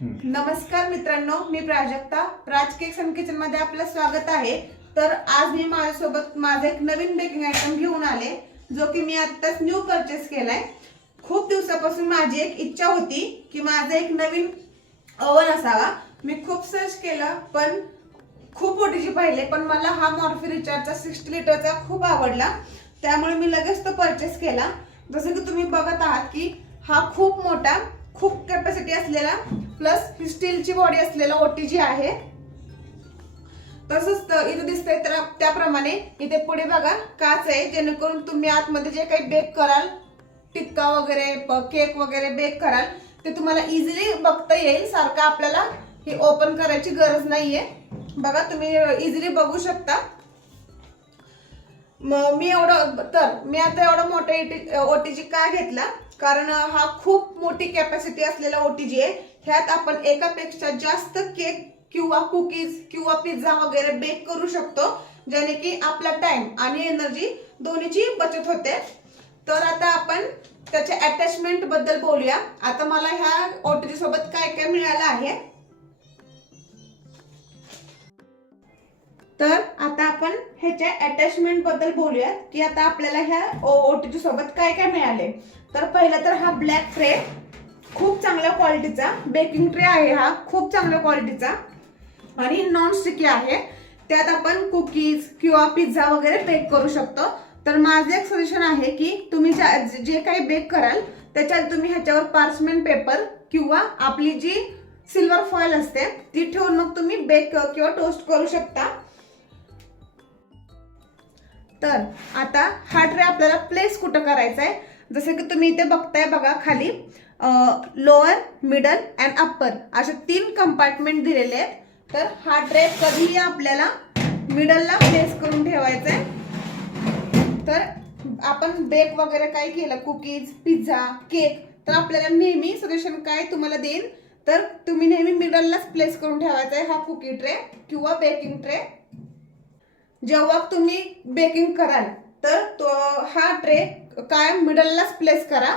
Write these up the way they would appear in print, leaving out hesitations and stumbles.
नमस्कार मित्रांनो, मी प्राजक्ता. राज cakes and kitchen मध्ये आपलं स्वागत आहे. तर आज मी माझ्यासोबत माझा एक नवीन बेकिंग आयटम घेऊन आले, जो की मी आत्ताच न्यू परचेस केलाय. खूप दिवसापासून माझी एक इच्छा होती की माझा एक नवीन ओव्हन असावा. मी खूप सर्च केलं, पण खूप ओटीजी पाहिले, पण मला हा मॉर्फी रिचार्जचा 60 लिटरचा खूप आवडला. त्यामुळे मी लगेच तो परचेस केला. जसं की तुम्ही बघत आहात की हा खूप मोठा, खूप कॅपॅसिटी असलेला प्लस स्टीलची बॉडी असलेला ओटीजी आहे. तसंच इथे दिसतंय तर त्याप्रमाणे इथे पुढे बघा काच आहे, जेणेकरून तुम्ही आतमध्ये जे काही बेक कराल, टिक्का वगैरे केक वगैरे बेक कराल, ते तुम्हाला इझिली बघता येईल. सारखं आपल्याला हे ओपन करायची गरज नाहीये. बघा, तुम्ही इझिली बघू शकता. मी आता एवढा मोठा ओटीजी का घेतला, कारण हा खूप मोठी कॅपॅसिटी असलेला ओटीजी आहे. ह्यात आपण एकापेक्षा जास्त केक किंवा कुकीज किंवा पिझ्झा वगैरे बेक करू शकतो, ज्याने की आपला टाइम आणि एनर्जी दोन्हीची बचत होते. तर आता आपण त्याच्या अटॅचमेंट बद्दल बोलूया. आता मला ह्या ओटीजी सोबत काय काय मिळालं आहे. तर आता आपण ह्याच्या अटॅचमेंट बद्दल बोलूया की आता आपल्याला ह्या ओटीजी सोबत काय काय मिळाले. तर पहिला तर हा ब्लॅक ट्रे, खूप चांगल्या क्वालिटीचा बेकिंग ट्रे आहे. हा खूप चांगल्या क्वालिटीचा आणि नॉन स्टिकी आहे. त्यात आपण कुकीज किंवा पिझ्झा वगैरे बेक करू शकतो. तर माझं एक सजेशन आहे की तुम्ही जे काही बेक कराल त्याच्यात तुम्ही ह्याच्यावर पार्चमेंट पेपर किंवा आपली जी सिल्वर फॉइल असते ती ठेवून मग तुम्ही बेक किंवा टोस्ट करू शकता. तर आता हा ट्रे आपल्याला प्लेस कुठं करायचा आहे, जसं की तुम्ही इथे बघताय बघा, खाली लोअर, मिडल अँड अप्पर असे 3 कंपार्टमेंट दिलेले आहेत. तर हा ट्रे कधीही आपल्याला मिडलला प्लेस करून ठेवायचा आहे. तर आपण बेक वगैरे काय केलं, कुकीज, पिझ्झा, केक, तर आपल्याला नेहमी सजेशन काय तुम्हाला देईन, तर तुम्ही नेहमी मिडललाच प्लेस करून ठेवायचा आहे हा कुकी ट्रे किंवा बेकिंग ट्रे. जेव्हा तुम्ही बेकिंग कराल तर तो हा ट्रे कायम मिडललाच प्लेस करा.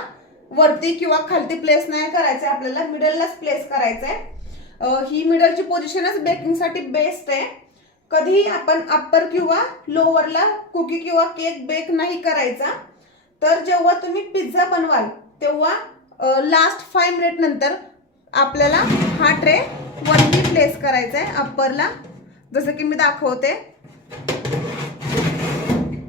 वरती किंवा खालती प्लेस नाही करायचं, आपल्याला मिडललाच प्लेस करायचं आहे. ही मिडलची पोझिशनच बेकिंगसाठी बेस्ट आहे. कधीही आपण अप्पर किंवा लोअरला कुकी किंवा केक बेक नाही करायचा. तर जेव्हा तुम्ही पिझ्झा बनवाल तेव्हा लास्ट 5 मिनिट नंतर आपल्याला हा ट्रे वरती प्लेस करायचा आहे अप्परला, जसं की मी दाखवते.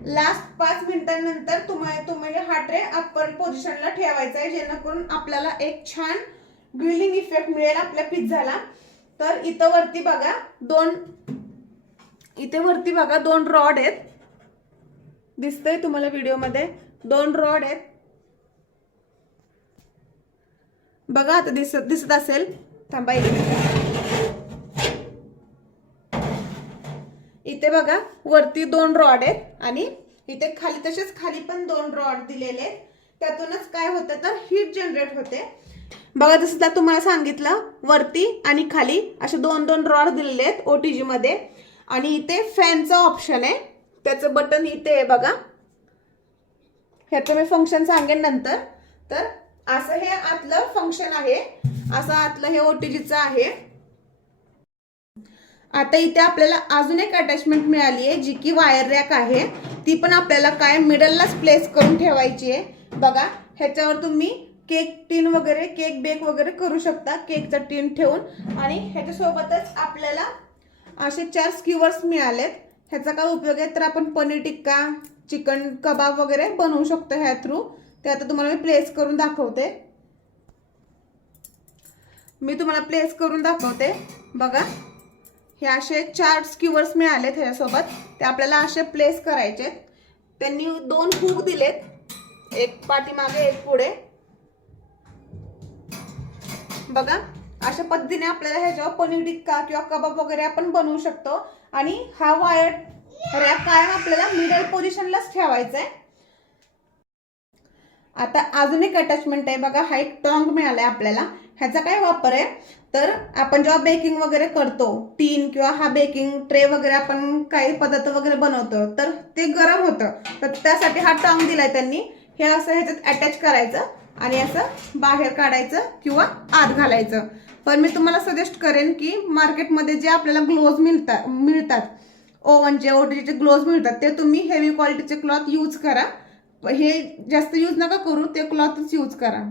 लास्ट 5 मिनिटांनंतर तुम्ही हा ट्रे अप्पर पोझिशनला ठेवायचा आहे, जेणेकरून आपल्याला एक छान ग्रिलिंग इफेक्ट मिळेल आपल्या पिझ्झाला. तर इथं वरती बघा दोन रॉड आहेत, दिसतंय तुम्हाला व्हिडिओमध्ये 2 रॉड आहेत बघा. आता दिसत असेल, थांबा एक मिनिट. इथे बघा वरती 2 रॉड आहेत आणि इथे खाली तसेच खाली पण 2 रॉड दिलेले आहेत. त्यातूनच काय होतं तर हीट जनरेट होते बघा. जसं तुम्हाला सांगितलं, वरती आणि खाली असे 2 रॉड दिलेले आहेत ओटीजी मध्ये. आणि इथे फॅनचा ऑप्शन आहे, त्याचं बटन इथे आहे बघा. ह्याचं मी फंक्शन सांगेन नंतर. तर असं हे आतलं फंक्शन आहे, असं आतलं हे ओटीजीचं आहे. आता इथे आपल्याला अजून एक अटॅचमेंट मिळाली आहे, जी की वायर रॅक आहे. ती पण आपल्याला काय मिडललाच प्लेस करून ठेवायची आहे बघा. ह्याच्यावर तुम्ही केक टीन वगैरे, केक बेक वगैरे करू शकता, केकचा टीन ठेवून. आणि ह्याच्यासोबतच आपल्याला असे 4 स्क्यूअर्स मिळालेत. ह्याचा काय उपयोग आहे तर आपण पनीर टिक्का, चिकन कबाब वगैरे बनवू शकतो ह्या थ्रू. ते आता तुम्हाला मी प्लेस करून दाखवते. बघा. हे असे 4 स्क्यूअर्स मिळालेत ह्याच्यासोबत, ते आपल्याला असे प्लेस करायचे. त्यांनी 2 हुक दिलेत, एक पाठीमागे एक पुढे बघा. अशा पद्धतीने आपल्याला ह्याच्यावर पनीर टिक्का किंवा कबाब वगैरे आपण बनवू शकतो. आणि हा वायर रॅक कायम आपल्याला मिडल पोझिशनलाच ठेवायचा आहे. आता अजून एक अटॅचमेंट आहे बघा, हा एक टॉंग मिळालाय आपल्याला. ह्याचा काय वापर आहे तर आपण जेव्हा बेकिंग वगैरे करतो, टीन किंवा हा बेकिंग ट्रे वगैरे आपण काही पदार्थ वगैरे बनवतो, तर ते गरम होतं. तर त्यासाठी हा टॉंग दिलाय त्यांनी. हे असं ह्याच्यात अटॅच करायचं आणि असं बाहेर काढायचं किंवा आत घालायचं. पण मी तुम्हाला सजेस्ट करेन की मार्केटमध्ये जे आपल्याला ग्लोव्ज मिळतात ओव्हनचे ओटीजीचे ग्लोव्ज मिळतात ते तुम्ही हेवी क्वालिटीचे क्लॉथ यूज करा. हे जास्त यूज नका करू, ते क्लॉथच यूज करा.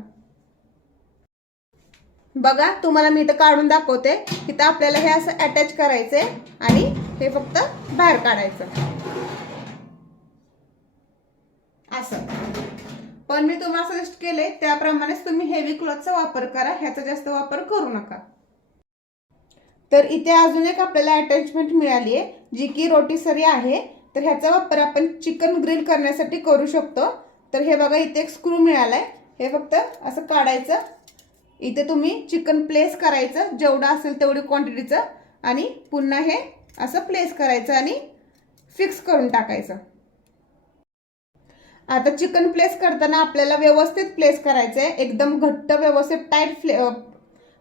बघा तुम्हाला मी इथं काढून दाखवते. इथं आपल्याला हे असं अटॅच करायचंय आणि हे फक्त बाहेर काढायचं असं. पण मी तुम्हाला सजेस्ट केले त्याप्रमाणेच तुम्ही हेवी क्लॉथचा वापर करा, ह्याचा जास्त वापर करू नका. तर इथे अजून एक आपल्याला अटॅचमेंट मिळाली आहे जी की रोटीसरी आहे. तर ह्याचा वापर आपण चिकन ग्रिल करण्यासाठी करू शकतो. तर हे बघा इथे एक स्क्रू मिळालाय, हे फक्त असं काढायचं. इथे तुम्ही चिकन प्लेस करायचं जेवढं असेल तेवढी क्वांटिटीचं आणि पुन्हा हे असं प्लेस करायचं आणि फिक्स करून टाकायचं. आता चिकन प्लेस करताना आपल्याला व्यवस्थित प्लेस करायचंय, एकदम घट्ट व्यवस्थित टाईट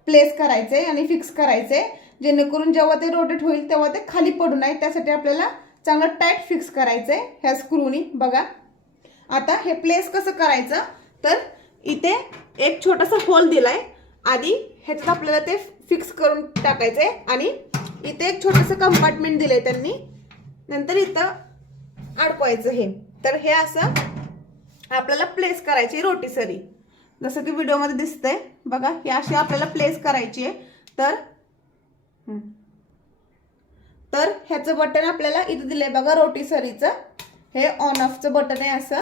प्लेस करायचंय आणि फिक्स करायचंय, जेणेकरून जेव्हा ते रोटेट होईल तेव्हा ते खाली पडू नये. त्यासाठी आपल्याला चांगलं टाईट फिक्स करायचंय ह्या स्क्रूनी. बघा आता हे प्लेस कसं करायचं, तर इथे एक छोटासा होल दिलाय, आधी ह्याच्यात आपल्याला ते फिक्स करून टाकायचंय आणि इथे एक छोटंसं कंपार्टमेंट दिलंय त्यांनी, नंतर इथं अडकवायचं हे. तर हे असं आपल्याला प्लेस करायची रोटीसरी, जसं की व्हिडिओमध्ये दिसतंय. बघा हे अशी आपल्याला प्लेस करायची आहे. तर ह्याचं बटन आपल्याला इथे दिलंय बघा रोटीसरीचं, हे ऑन ऑफचं बटन आहे असं.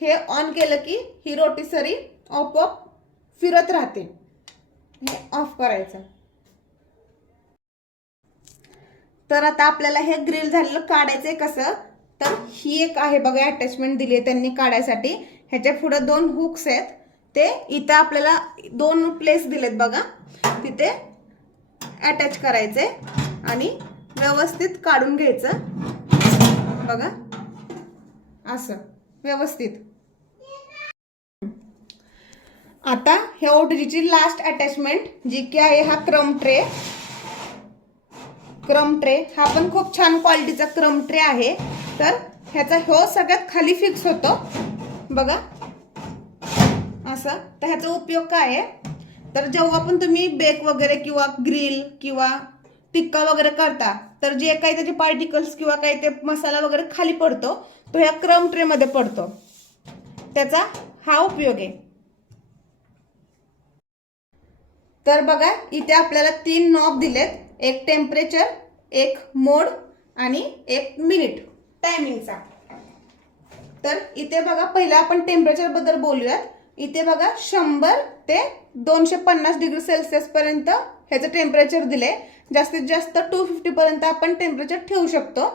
हे ऑन केलं की ही रोटीसरी आपोआप फिरत राहते. हे ऑफ करायचं. तर आता आपल्याला हे ग्रिल झालेलं काढायचंय कसं, तर ही एक आहे बघा अटॅचमेंट दिली आहे त्यांनी काढायसाठी. ह्याच्या पुढे 2 हुक्स आहेत, ते इथं आपल्याला 2 प्लेस दिलेत बघा, तिथे अटॅच करायचे आणि व्यवस्थित काढून घ्यायचं. बघा असं व्यवस्थित. आता ह्या ओटीजीची लास्ट अटॅचमेंट जी की आहे हा क्रम ट्रे. हा पण खूप छान क्वालिटीचा क्रम ट्रे आहे. तर ह्याचा ह्यो सगळ्यात खाली फिक्स होतो बघा असं. तर ह्याचा उपयोग काय आहे, तर जेव्हा पण तुम्ही बेक वगैरे किंवा ग्रिल किंवा टिक्का वगैरे करता, तर जे काही त्याचे पार्टिकल्स किंवा काही ते मसाला वगैरे खाली पडतो तो ह्या क्रम ट्रे मध्ये पडतो. त्याचा हा उपयोग आहे. तर बघा इथे आपल्याला 3 नॉब दिलेत, एक टेम्परेचर, एक मोड आणि एक मिनिट टायमिंगचा. तर इथे बघा पहिला आपण टेम्परेचर बद्दल बोलूयात. इथे बघा 100 ते 250 डिग्री सेल्सिअस पर्यंत ह्याचं टेम्परेचर दिले. जास्तीत जास्त 250 पर्यंत आपण टेम्परेचर ठेवू शकतो.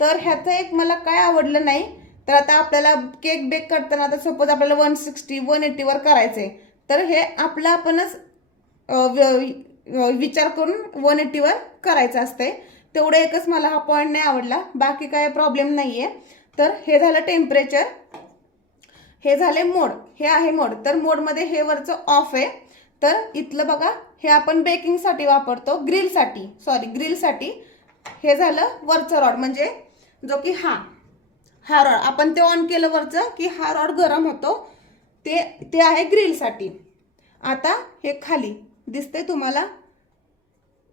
तर ह्याचं एक मला काय आवडलं नाही, तर आता आपल्याला केक बेक करताना आता सपोज आपल्याला 160 180 वर करायचंय, तर हे आपलं आपणच विचार करून 180 वर करायचं असतंय. तेवढं एकच मला हा पॉईंट नाही आवडला, बाकी काय प्रॉब्लेम नाहीये. तर हे झालं टेम्परेचर, हे झाले मोड, हे आहे मोड. तर मोडमध्ये हे वरचं ऑफ आहे. तर इथलं बघा हे आपण बेकिंगसाठी वापरतो, ग्रिलसाठी. हे झालं वरचं रॉड, म्हणजे जो की हा रॉड आपण ते ऑन केलं वरचं की हा रॉड गरम होतो, ते आहे ग्रिलसाठी. आता हे खाली दिसतंय तुम्हाला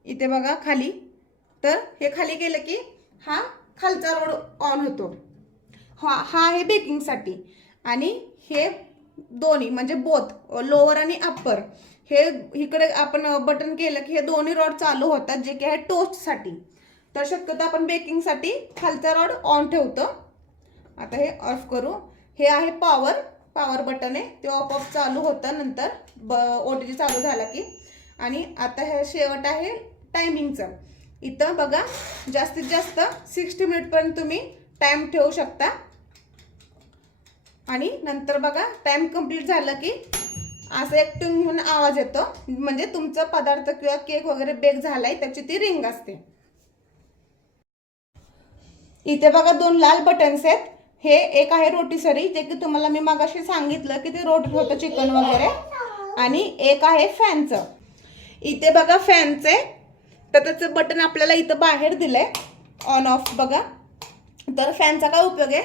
इथे बघा खाली. तर हे खाली गेलं की हा खालचा रॉड ऑन होतो. हा आहे बेकिंगसाठी. आणि हे दोन्ही म्हणजे बोथ लोअर आणि अप्पर, हे इकडे आपण बटन केलं की हे दोन्ही रॉड चालू होतात, जे की आहे टोस्टसाठी. तर शक्यतो आपण बेकिंगसाठी खालचा रॉड ऑन ठेवतो. आता हे ऑफ करू. हे आहे पॉवर बटन आहे, ते ऑफ चालू होतं नंतर ओटीजी चालू झाला की. आणि आता हे शेवट आहे टायमिंगचं. इथं बघा जास्तीत जास्त 60 मिनिट पर्यंत तुम्ही टाइम ठेवू शकता. आणि नंतर बघा टाइम कंप्लीट झालं की असं एक टिंग म्हणून आवाज येतो, म्हणजे तुमचा पदार्थ किंवा केक वगैरे बेक झालाय त्याची ती रिंग असते. इथे बघा 2 लाल बटन्स आहेत. हे एक आहे रोटीसरी, जे की तुम्हाला मी मगाशी सांगितलं की ते रोटेट होतं चिकन वगैरे. आणि एक आहे फॅनचं. इथे बघा फॅनचे, तर त्याचं बटन आपल्याला इथं बाहेर दिलंय ऑन ऑफ बघा. तर फॅनचा काय उपयोग आहे,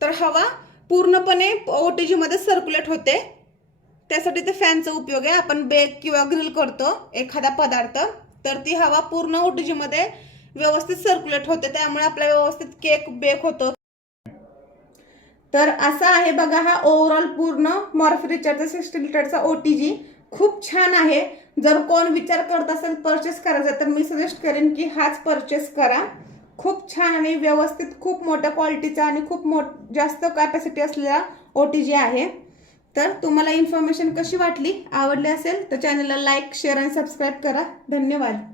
तर हवा पूर्णपणे ओटीजी मध्ये सर्क्युलेट होते त्यासाठी ते फॅनचा उपयोग आहे. आपण बेक किंवा ग्रिल करतो एखादा पदार्थ, तर ती हवा पूर्ण ओटीजी मध्ये व्यवस्थित सर्क्युलेट होते, त्यामुळे आपला व्यवस्थित केक बेक होतो. तर असा आहे बघा हा ओव्हरऑल पूर्ण मॉर्फ रिचार्जचा 60 लिटरचा ओटीजी. खूप छान आहे. जर कोण विचार करत असेल परचेस करायचा तर मी सजेस्ट करेन की हाच परचेस करा. खूप छान आणि व्यवस्थित खूप मोठ्या क्वालिटीचा आणि खूप जास्त कॅपॅसिटी असलेला ओटीजी आहे. तर तुम्हाला इन्फॉर्मेशन कशी वाटली, आवडली असेल तर चॅनलला लाईक, शेअर आणि सबस्क्राईब करा. धन्यवाद.